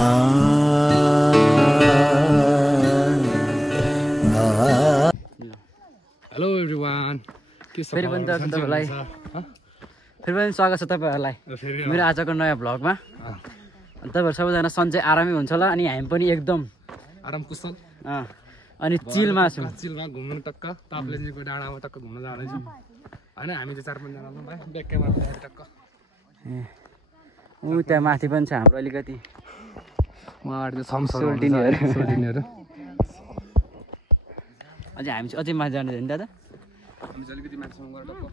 Hello everyone, फेरि पनि तपाईँहरूलाई स्वागत छ तपाईँहरूलाई मेरो आजको नयाँ भ्लगमा। तपाईँहरू सबैजना सन्चै आरामै हुन्छ होला अनि हामी पनि एकदम आराम कुशल अनि चिलमा छौँ। चिलमा घुम्नु टक्क ताप्लेजुङको डाँडामा टक्क घुम्न जाँदैछौँ होइन। हामी चाहिँ 4-5 जना ब्याकमा टक्क ऊ त्यहाँ माथि पनि छ हाम्रो अलिकति उहाँहरू सोल्टिनीहरू। अझै हामी चाहिँ अझै माथि जानु नि दादा। हामी चाहिँ अलिकति माथिसम्म गएर टक्क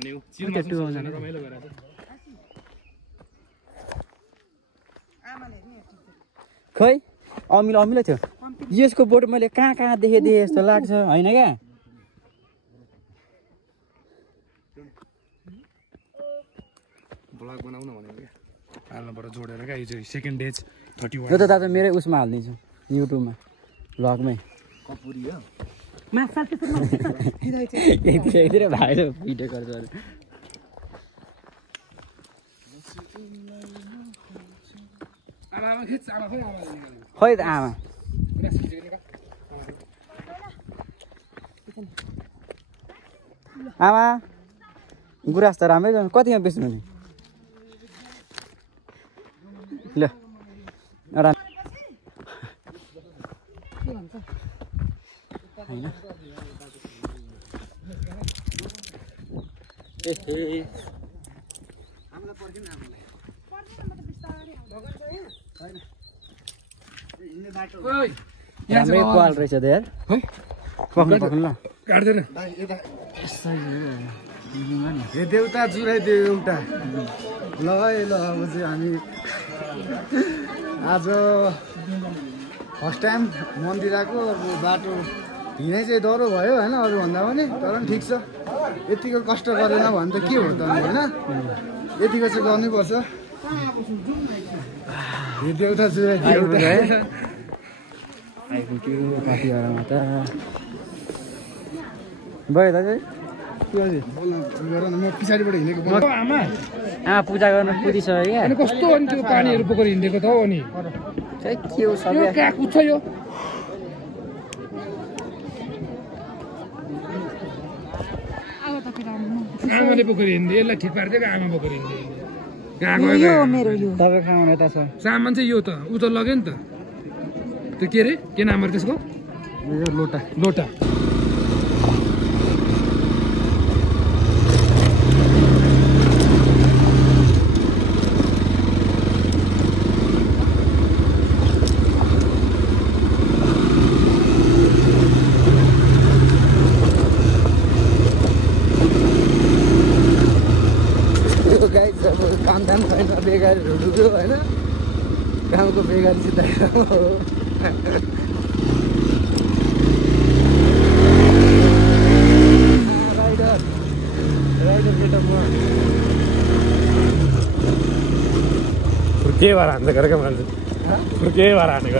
अनि चिलमा रमाइलो गरेर खै अमिलो थियो यसको बोर्ड मैले कहाँ देखेँ जस्तो लाग्छ होइन क्या। ब्लग बनाउनु भनेको क्या हाल्नुबाट जोडेर क्या। यो चाहिँ सेकेन्ड डेज 31 यो त दादा मेरै उसमा हालिदिन्छु युट्युबमा भ्लगमै। कपुरी हो यतिर भाइ भिडियो गर्छ अरे। खै त आमा आमा गुराँस त राम्रै छ। कतिमा बेच्नु नि ल राम्रै क्वाल रहेछ त यार। पक्नु ल काट्दैन हे देउता जुराइदियो एउटा ल है ल। अब चाहिँ हामी आज फर्स्ट टाइम मन्दिर आएको। अब बाटो हिँडै चाहिँ डह्रो भयो होइन अरूभन्दा पनि, तर पनि ठिक छ। यतिको कष्ट गरेन भने त के हो त होइन, यतिको चाहिँ गर्नुपर्छ। हे देउता जुराइदियो एउटा आइपुग्यो काठीघरमा त भयो दाजु। म पछाडिबाट हिँडेको आमा पूजा गर्न पुगिसक्यो क्या। अनि कस्तो अनि त्यो पानीहरू बोकेर हिँडेको त हो अनि के हो सबै कहाँ कुद्छ यो आमाले बोकेर हिँड्दै यसलाई ठिक पारिदिएको आमा बोकेर हिँड्दै कहाँ गयो तपाईँ खानु यता छ सामान चाहिँ यो त उ त लग्यो नि त। त्यो के अरे के नाम अरे त्यसको? लोटा। काम छैन, बेगारीहरू डुब्यो होइन। गाउँको बेगारी चाहिँ राइडर बेटा म के भएर हान्छ गरेको मान्छे के भएर हानेको